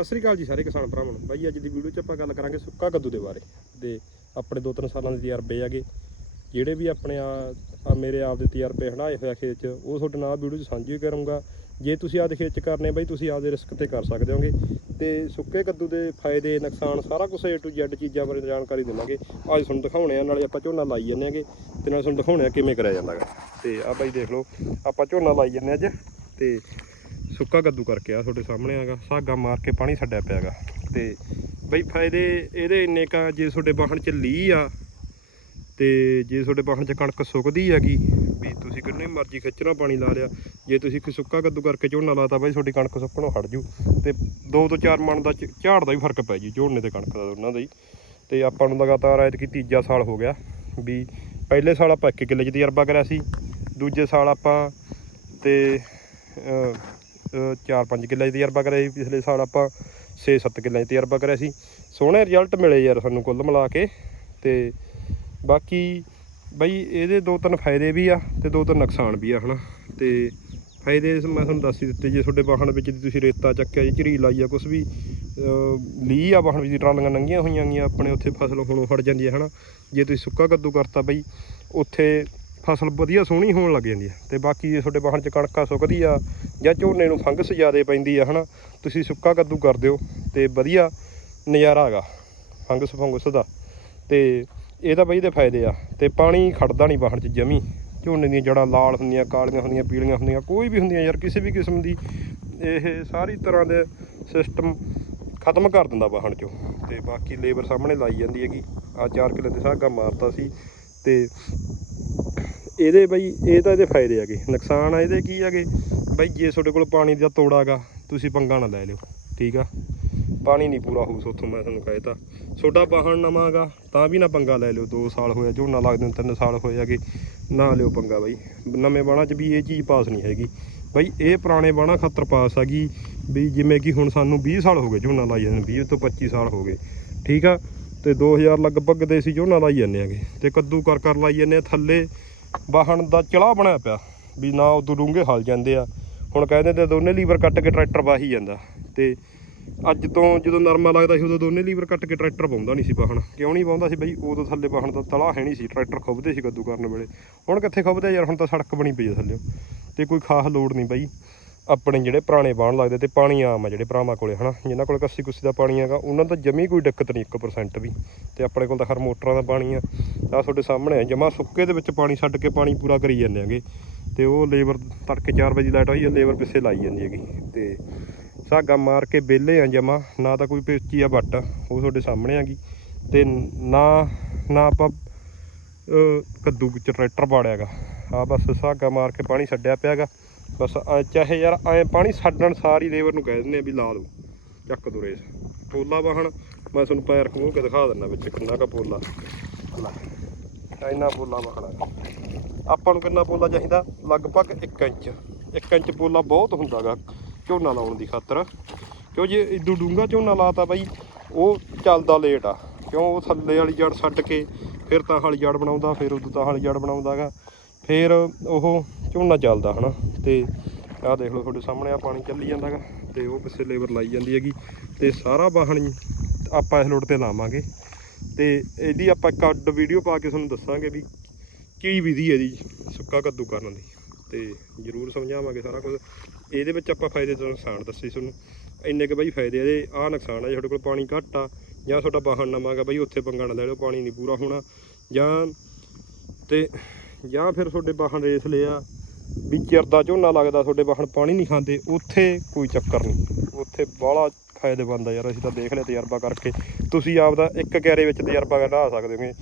ਸਤਿ ਸ੍ਰੀ ਅਕਾਲ ਜੀ ਸਾਰੇ ਕਿਸਾਨ ਭਰਾਵਾਂ ਨੂੰ। ਬਾਈ, ਅੱਜ ਦੀ ਵੀਡੀਓ 'ਚ ਆਪਾਂ ਗੱਲ ਕਰਾਂਗੇ ਸੁੱਕਾ ਕੱਦੂ ਦੇ ਬਾਰੇ ਤੇ ਆਪਣੇ ਦੋ ਤਿੰਨ ਸਾਲਾਂ ਦੇ ਤਜਰਬੇ ਹੈਗੇ। ਜਿਹੜੇ ਵੀ ਆਪਣੇ ਆ ਮੇਰੇ ਆਪ ਦੇ ਤਜਰਬੇ ਹੰਢਾਏ ਹੋਇਆ ਖੇਤ 'ਚ, ਉਹ ਤੁਹਾਡੇ ਨਾਲ ਵੀਡੀਓ 'ਚ ਸਾਂਝੀ ਕਰੂੰਗਾ। ਜੇ ਤੁਸੀਂ ਆਪਦੇ ਖੇਤ 'ਚ ਕਰਨੇ ਬਾਈ, ਤੁਸੀਂ ਆਪਦੇ ਰਿਸਕ ਤੇ ਕਰ ਸਕਦੇ ਹੋਗੇ। ਤੇ ਸੁੱਕੇ ਕੱਦੂ ਦੇ ਫਾਇਦੇ, ਨੁਕਸਾਨ ਸਾਰਾ ਕੁਝ A to Z ਚੀਜ਼ਾਂ ਬਾਰੇ ਜਾਣਕਾਰੀ ਦੇਵਾਂਗੇ। ਅੱਜ ਤੁਹਾਨੂੰ ਦਿਖਾਉਣੇ ਆ, ਨਾਲੇ ਆਪਾਂ ਝੋਨਾ ਲਾਈ ਜਾਂਦੇ ਆਂਗੇ। ਤੇ ਨਾਲੇ ਤੁਹਾਨੂੰ ਦਿਖਾਉਣੇ ਆ ਕਿਵੇਂ ਕਰਿਆ ਜਾਂਦਾ ਗਾ ਤੇ ਆ ਬਾਈ ਦੇਖ ਲਓ, ਆਪਾਂ ਝੋਨਾ ਲਾਈ ਜਾਂਦੇ ਅੱਜ। ਤੇ ਸੁੱਕਾ ਕੱਦੂ ਕਰਕੇ ਆ ਤੁਹਾਡੇ ਸਾਹਮਣੇ ਆਗਾ। ਸਾਗਾ ਮਾਰ ਕੇ ਪਾਣੀ ਛੱਡਿਆ ਪਿਆਗਾ। ਤੇ ਬਈ ਫਾਇਦੇ ਇਹਦੇ ਇੰਨੇ ਕਾ ਜੇ ਤੁਹਾਡੇ ਬਾਹਣ ਚ ਲੀ ਆ, ਤੇ ਜੇ ਤੁਹਾਡੇ ਬਾਹਣ ਚ ਕਣਕ ਸੁੱਕਦੀ ਹੈਗੀ, ਵੀ ਤੁਸੀਂ ਕਿੰਨੇ ਮਰਜ਼ੀ ਖਿੱਚਣਾ ਪਾਣੀ ਲਾ ਲਿਆ। ਜੇ ਤੁਸੀਂ ਕੋਈ ਸੁੱਕਾ ਕੱਦੂ ਕਰਕੇ ਝੋਨਾ ਲਾਤਾ ਬਈ, ਤੁਹਾਡੀ ਕਣਕ ਸੁੱਕਣੋਂ ਹਟ ਜੂ। ਤੇ ਦੋ ਤੋਂ ਚਾਰ ਮਣ ਦਾ ਝ- ਝਾੜ ਦਾ ਵੀ ਫ਼ਰਕ ਪੈ ਜੀ ਝੋਨੇ ਤੇ ਕਣਕ ਦਾ ਉਹਨਾਂ ਦਾ ਹੀ। ਤੇ ਆਪਾਂ ਨੂੰ ਲਗਾਤਾਰ ਐਤਕੀ ਤੀਜਾ ਸਾਲ ਹੋ ਗਿਆ, ਵੀ ਪਹਿਲੇ ਸਾਲ ਆਪਾਂ ਇੱਕ ਕਿੱਲੇ 'ਚ ਤਜਰਬਾ ਕਰਿਆ ਸੀ, ਦੂਜੇ ਸਾਲ ਆਪਾਂ ਤੇ ਅ, ਅ, ਚਾਰ ਪੰਜ ਕਿੱਲੇ 'ਚ ਤਜਰਬਾ ਕਰਿਆ ਸੀ ਪਿਛਲੇ ਸਾਲ ਆਪਾਂ 6-7 ਕਿੱਲੇ 'ਚ ਤਜਰਬਾ ਕਰਿਆ ਸੀ। ਸੋਹਣੇ ਰਿਜ਼ਲਟ ਮਿਲੇ ਯਾਰ ਸਾਨੂੰ ਕੁੱਲ ਮਿਲਾ ਕੇ ਤੇ ਬਾਕੀ ਬਈ ਇਹਦੇ ਦੋ ਤਿੰਨ ਫਾਇਦੇ ਵੀ ਆ ਤੇ ਦੋ ਤਿੰਨ ਨੁਕਸਾਨ ਵੀ ਆ ਹਨਾ। ਤੇ ਫਾਇਦੇ ਮੈਂ ਤੁਹਾਨੂੰ ਦੱਸ ਹੀ ਦਿੱਤੇ ਜੇ ਤੁਹਾਡੇ ਵਾਹਣ ਵਿੱਚ ਦੀ ਤੁਸੀਂ ਰੇਤਾ ਚੱਕਿਆ ਜੀ ਝਰੀ ਲਾਈ ਆ ਕੁਝ ਵੀ ਲੀ ਆ ਵਾਹਣ ਵਿੱਚ ਟਰਾਲੀਆਂ ਲੰਘੀਆਂ ਹੋਈਆਂ ਗੀਆਂ ਆਪਣੇ ਉੱਥੇ ਫਸਲ ਹੁਣ ਹਟ ਜਾਂਦੀ ਹੈ ਹਨਾ। ਜੇ ਤੁਸੀਂ ਸੁੱਕਾ ਕੱਦੂ ਕਰਤਾ ਬਈ ਉੱਥੇ ਫਸਲ ਵਧੀਆ ਸੋਹਣੀ ਹੋਣ ਲੱਗ ਜਾਂਦੀ ਹੈ ਤੇ ਬਾਕੀ ਜੇ ਤੁਹਾਡੇ ਵਾਹਣ 'ਚ ਕਣਕਾਂ ਸੁੱਕਦੀ ਆ ਜਾਂ ਝੋਨੇ ਨੂੰ ਫੰਗਸ ਜ਼ਿਆਦਾ ਪੈਂਦੀ ਆ, ਹਨਾ? ਤੁਸੀਂ ਸੁੱਕਾ ਕੱਦੂ ਕਰ ਦਿਓ ਤੇ ਵਧੀਆ ਨਜ਼ਾਰਾ ਹੈਗਾ, ਫੰਗਸ ਫੰਗਸ ਦਾ। ਤੇ ਇਹਦਾ ਬਈ ਦੇ ਫਾਇਦੇ ਆ ਤੇ ਪਾਣੀ ਖੜਦਾ ਨਹੀਂ ਵਾਹਣ 'ਚ ਜਮੀ। ਝੋਨੇ ਦੀਆਂ ਜੜਾਂ ਲਾਲ ਹੁੰਦੀਆਂ, ਕਾਲੀਆਂ ਹੁੰਦੀਆਂ, ਪੀਲੀਆਂ ਹੁੰਦੀਆਂ, ਕੋਈ ਵੀ ਹੁੰਦੀਆਂ ਯਾਰ, ਕਿਸੇ ਵੀ ਕਿਸਮ ਦੀ ਇਹ ਸਾਰੀ ਤਰ੍ਹਾਂ ਦੇ ਸਿਸਟਮ ਖਤਮ ਕਰ ਦਿੰਦਾ ਵਾਹਣ 'ਚੋਂ। ਤੇ ਬਾਕੀ ਲੇਬਰ ਸਾਹਮਣੇ ਲਾਈ ਜਾਂਦੀ ਹੈਗੀ। ਆ 4 ਕਿੱਲੇ ਦੇ ਸਾਗਾ ਮਾਰਤਾ ਸੀ ਤੇ ਇਹਦੇ ਬਈ ਇਹ ਤਾਂ ਇਹਦੇ ਫਾਇਦੇ ਹੈਗੇ। ਨੁਕਸਾਨ ਆ ਇਹਦੇ ਕੀ ਹੈਗੇ? ਬਈ ਜੇ ਤੁਹਾਡੇ ਕੋਲ ਪਾਣੀ ਦਾ ਤੋੜਾਗਾ ਤੁਸੀਂ ਪੰਗਾ ਨਾ ਲੈ ਲਿਓ ਠੀਕ ਆ? ਪਾਣੀ ਨਹੀਂ ਪੂਰਾ ਹੋਊ ਉੱਥੋਂ ਮੈਂ ਤੁਹਾਨੂੰ ਕਹਿਤਾ। ਤੁਹਾਡਾ ਵਾਹਣ ਨਵਾਂਗਾ ਤਾਂ ਵੀ ਨਾ ਪੰਗਾ ਲੈ ਲਿਓ 2 ਸਾਲ ਹੋਇਆ ਝੋਨਾ ਲੱਗਦੇ ਨੂੰ 3 ਸਾਲ ਹੋਏ ਹੈਗੇ ਨਾ ਲਿਓ ਪੰਗਾ ਬਾਈ। ਨਵੇਂ ਬਾਣਾ 'ਚ ਵੀ ਇਹ ਚੀਜ਼ ਪਾਸ ਨਹੀਂ ਹੈਗੀ। ਬਾਈ ਇਹ ਪੁਰਾਣੇ ਬਾਣਾ ਖਾਤਰ ਪਾਸ ਹੈਗੀ ਵੀ ਜਿਵੇਂ ਕਿ ਹੁਣ ਸਾਨੂੰ 20 ਸਾਲ ਹੋ ਗਏ ਝੋਨਾ ਲਾਈ ਜਾਂਦੇ ਨੂੰ, 20 ਤੋਂ 25 ਸਾਲ ਹੋ ਗਏ ਠੀਕ ਆ? ਤੇ 2000 ਲਗਭਗ ਦੇ ਸੀ ਝੋਨਾ ਲਾਈ ਜਾਂਦੇ ਹੈਗੇ ਤੇ ਕੱਦੂ ਕਰ ਕਰ ਲਾਈ ਜਾਂਦੇ ਆ ਥੱਲੇ ਵਾਹਣ ਦਾ ਚਲਾ ਬਣਿਆ ਪਿਆ, ਵੀ ਨਾ ਉਦੋਂ ਡੂੰਘੇ ਹਲ ਜਾਂਦੇ ਆ। ਹੁਣ ਕਹਿੰਦੇ ਤੇ ਦੋਨੇ ਲੀਵਰ ਕੱਟ ਕੇ ਟਰੈਕਟਰ ਵਾਹੀ ਜਾਂਦਾ। ਤੇ ਅੱਜ ਤੋਂ ਜਦੋਂ ਨਰਮਾ ਲੱਗਦਾ ਸੀ, ਉਦੋਂ ਦੋਨੇ ਲੀਵਰ ਕੱਟ ਕੇ ਟਰੈਕਟਰ ਪਾਉਂਦਾ ਨਹੀਂ ਸੀ ਵਾਹਣ। ਕਿਉਂ ਨਹੀਂ ਪਾਉਂਦਾ ਸੀ ਬਈ? ਉਦੋਂ ਥੱਲੇ ਵਾਹਣ ਦਾ ਤਲਾ ਹੈ ਨਹੀਂ ਸੀ, ਟਰੈਕਟਰ ਖੁੱਬਦੇ ਸੀ ਕੱਦੂ ਕਰਨ ਵੇਲੇ। ਹੁਣ ਕਿੱਥੇ ਖੁੱਬਦੇ ਯਾਰ? ਹੁਣ ਤਾਂ ਸੜਕ ਬਣੀ ਪਈ ਹੈ ਥੱਲੇ। ਤੇ ਕੋਈ ਖਾਸ ਲੋੜ ਨਹੀਂ ਬਈ। ਆਪਣੇ ਜਿਹੜੇ ਪੁਰਾਣੇ ਬਾਣ ਲੱਗਦੇ ਤੇ ਪਾਣੀ ਆਮ ਆ ਜਿਹੜੇ ਭਰਾਵਾਂ ਕੋਲੇ, ਹਨਾ? ਜਿਨ੍ਹਾਂ ਕੋਲੇ ਕੱਸੀ ਕੁੱਸੀ ਦਾ ਪਾਣੀ ਹੈਗਾ, ਉਹਨਾਂ ਦਾ ਜਮੀ ਕੋਈ ਦਿੱਕਤ ਨਹੀਂ 1% ਵੀ। ਤੇ ਆਪਣੇ ਕੋਲ ਤਾਂ ਹਰ ਮੋਟਰਾਂ ਦਾ ਪਾਣੀ ਆ। ਆ ਤੁਹਾਡੇ ਸਾਹਮਣੇ ਆ ਜਮਾ ਸੁੱਕੇ ਦੇ ਵਿੱਚ ਪਾਣੀ ਛੱਡ ਕੇ ਪਾਣੀ ਪੂਰਾ ਕਰੀ ਜਾਂਦੇ ਆਂਗੇ। ਤੇ ਉਹ ਲੇਬਰ ਤੜਕੇ 4 ਵਜੇ ਲਾਈਟ ਹੋਈ ਲੇਬਰ ਪਿੱਛੇ ਲਾਈ ਜਾਂਦੀ ਹੈਗੀ। ਤੇ ਸਾਗਾ ਮਾਰ ਕੇ ਵਿਹਲੇ ਆ ਜਮਾ ਨਾ ਤਾਂ ਕੋਈ ਪੇਚੀ ਆ ਵੱਟ, ਉਹ ਤੁਹਾਡੇ ਸਾਹਮਣੇ ਆਗੀ। ਤੇ ਨਾ ਨਾ ਆਪਾਂ ਕੱਦੂ ਵਿੱਚ ਟਰੈਕਟਰ ਬਾੜਿਆਗਾ ਆ ਬਸ ਸਾਗਾ ਮਾਰ ਕੇ ਪਾਣੀ ਛੱਡਿਆ ਪਿਆਗਾ ਬਸ ਚਾਹੇ ਯਾਰ ਐ ਪਾਣੀ ਛੱਡਣ ਸਾਰੀ ਲੇਬਰ ਨੂੰ ਕਹਿ ਦਿੰਦੇ ਆ ਵੀ ਲਾ ਲਓ ਚੱਕ ਦੋ ਰੇਸ। ਪੋਲਾ ਵਾਹਣ, ਮੈਂ ਤੁਹਾਨੂੰ ਪੈਰ ਖੋਲ ਕੇ ਦਿਖਾ ਦਿੰਦਾ ਵਿੱਚ, ਕਿੰਨਾ ਕਾ ਪੋਲਾ। ਲੈ ਇੰਨਾ ਪੋਲਾ ਵਾਹਣ ਆਪਾਂ ਨੂੰ ਕਿੰਨਾ ਪੋਲਾ ਚਾਹੀਦਾ? ਲਗਭਗ 1 ਇੰਚ। 1 ਇੰਚ ਪੋਲਾ ਬਹੁਤ ਹੁੰਦਾਗਾ ਝੋਨਾ ਲਾਉਣ ਦੀ ਖਾਤਰ। ਕਿਉਂ ਜੇ ਇਦੂ ਡੂੰਗਾ ਝੋਨਾ ਲਾਤਾ ਬਾਈ, ਉਹ ਚੱਲਦਾ ਲੇਟ ਆ। ਕਿਉਂ ਉਹ ਥੱਲੇ ਵਾਲੀ ਜੜ ਛੱਡ ਕੇ ਫਿਰ ਤਾਂ ਵਾਲੀ ਜੜ ਬਣਾਉਂਦਾ, ਫਿਰ ਉਦੋਂ ਤਾਂ ਵਾਲੀ ਜੜ ਬਣਾਉਂਦਾਗਾ। ਫਿਰ ਉਹ ਝੋਨਾ ਚੱਲਦਾ ਹਨਾ। ਤੇ ਆਹ ਦੇਖ ਲਓ ਤੁਹਾਡੇ ਸਾਹਮਣੇ ਆ ਪਾਣੀ ਚੱਲੀ ਜਾਂਦਾਗਾ। ਤੇ ਉਹ ਪਿੱਛੇ ਲੇਬਰ ਲਾਈ ਜਾਂਦੀ ਹੈਗੀ। ਤੇ ਸਾਰਾ ਵਾਹਣ ਆਪਾਂ ਇਸ ਲੋਡ ਤੇ ਲਾਵਾਂਗੇ। ਤੇ ਇਹਦੀ ਆਪਾਂ ਇੱਕ ਅੱਡ ਵੀਡੀਓ ਪਾ ਕੇ ਤੁਹਾਨੂੰ ਦੱਸਾਂਗੇ ਵੀ ਕੀ ਵਿਧੀ ਹੈ ਜੀ ਸੁੱਕਾ ਕੱਦੂ ਕਰਨ ਦੀ। ਤੇ ਜ਼ਰੂਰ ਸਮਝਾਵਾਂਗੇ ਸਾਰਾ ਕੁਝ। ਇਹਦੇ ਵਿੱਚ ਆਪਾਂ ਫਾਇਦੇ ਤੇ ਨੁਕਸਾਨ ਦੱਸੇ ਤੁਹਾਨੂੰ। ਇੰਨੇ ਕੁ ਬਾਈ ਫਾਇਦੇ ਇਹਦੇ ਆਹ ਨੁਕਸਾਨ ਆ, ਜੇ ਤੁਹਾਡੇ ਕੋਲ ਪਾਣੀ ਘੱਟ ਆ, ਜਾਂ ਤੁਹਾਡਾ ਵਾਹਣ ਨਵਾਂਗਾ ਬਈ, ਉੱਥੇ ਪੰਗਾ ਨਾ ਲੈ ਲਓ, ਪਾਣੀ ਨਹੀਂ ਪੂਰਾ ਹੋਣਾ। ਜਾਂ ਤੇ, ਜਾਂ ਫਿਰ ਤੁਹਾਡੇ ਵਾਹਣ ਰੇਸ ਲਿਆ ਵੀ ਚਿਰਦਾ ਝੋਨਾ ਲੱਗਦਾ, ਤੁਹਾਡੇ ਵਾਹਣ ਪਾਣੀ ਨਹੀਂ ਖਾਂਦੇ, ਉੱਥੇ ਕੋਈ ਚੱਕਰ ਨਹੀਂ। ਉੱਥੇ ਬਾਹਲਾ ਫਾਇਦੇਮੰਦ ਆ ਯਾਰ, ਅਸੀਂ ਤਾਂ ਦੇਖ ਲਿਆ ਤਜਰਬਾ ਕਰਕੇ। ਤੁਸੀਂ ਆਪਦਾ ਇੱਕ ਕਿਆਰੇ ਵਿੱਚ ਤਜਰਬਾ ਕਢਾ ਸਕਦੇ ਹੋਗੇ।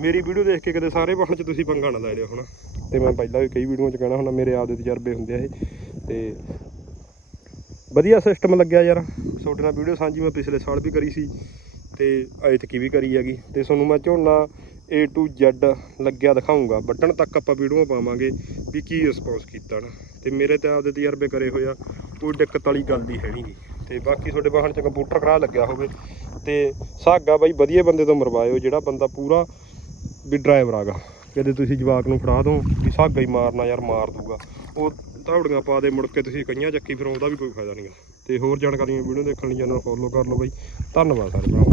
ਮੇਰੀ ਵੀਡੀਓ ਦੇਖ ਕੇ ਕਦੇ ਸਾਰੇ ਵਾਹਣ 'ਚ ਤੁਸੀਂ ਪੰਗਾ ਨਾ ਲੈ ਲਿਓ, ਹਨਾ? ਤੇ ਮੈਂ ਪਹਿਲਾਂ ਵੀ ਕਈ ਵੀਡੀਓਆਂ 'ਚ ਕਹਿਣਾ ਹੁੰਦਾ, ਮੇਰੇ ਆਪਦੇ ਤਜਰਬੇ ਹੁੰਦੇ ਆ ਇਹ। ਤੇ ਵਧੀਆ ਸਿਸਟਮ ਲੱਗਿਆ ਯਾਰ। ਤੁਹਾਡੇ ਨਾਲ ਵੀਡੀਓ ਸਾਂਝੀ ਮੈਂ ਪਿਛਲੇ ਸਾਲ ਵੀ ਕਰੀ ਸੀ, ਤੇ ਐਤਕੀ ਵੀ ਕਰੀ ਹੈਗੀ। ਤੇ ਤੁਹਾਨੂੰ ਮੈਂ ਝੋਨਾ A to Z ਲੱਗਿਆ ਦਿਖਾਉਂਗਾ ਵੱਢਣ ਤੱਕ ਆਪਾਂ ਵੀਡੀਓ ਪਾਵਾਂਗੇ ਵੀ ਕੀ ਰਿਸਪੌਂਸ ਕੀਤਾ ਨਾ। ਤੇ ਮੇਰੇ ਤੇ ਆਪਦੇ ਤਜਰਬੇ ਕਰੇ ਹੋਇਆ ਕੋਈ ਦਿੱਕਤ ਵਾਲੀ ਗੱਲ ਹੀ ਹੈ ਨਹੀਂਗੀ ਤੇ ਬਾਕੀ ਤੁਹਾਡੇ ਵਾਹਨ 'ਚ ਕੰਪਿਊਟਰ ਕਰਾ ਲੱਗਿਆ ਹੋਵੇ ਤੇ ਸਾਗਾ ਬਾਈ, ਵਧੀਆ ਬੰਦੇ ਤੋਂ ਮਰਵਾਇਓ ਜਿਹੜਾ ਬੰਦਾ ਪੂਰਾ ਵੀ ਡਰਾਈਵਰ ਆਗਾ। ਕਦੇ ਤੁਸੀਂ ਜਵਾਕ ਨੂੰ ਫੜਾ ਦੋ ਵੀ ਸਾਗਾ ਹੀ ਮਾਰਨਾ ਯਾਰ, ਮਾਰ ਦੂਗਾ ਉਹ ਧੌੜੀਆਂ ਪਾ ਦੇ ਮੁੜ ਕੇ ਤੁਸੀਂ ਕਈਆਂ ਚੱਕੀ, ਫਿਰ ਉਹਦਾ ਵੀ ਕੋਈ ਫਾਇਦਾ ਨਹੀਂਗਾ ਤੇ ਹੋਰ ਜਾਣਕਾਰੀਆਂ ਵੀਡੀਓ ਦੇਖਣ ਲਈ ਚੈਨਲ ਫੋਲੋ ਕਰ ਲਓ ਬਾਈ। ਧੰਨਵਾਦ ਸਾਰੇ ਭਰਾਵਾਂ।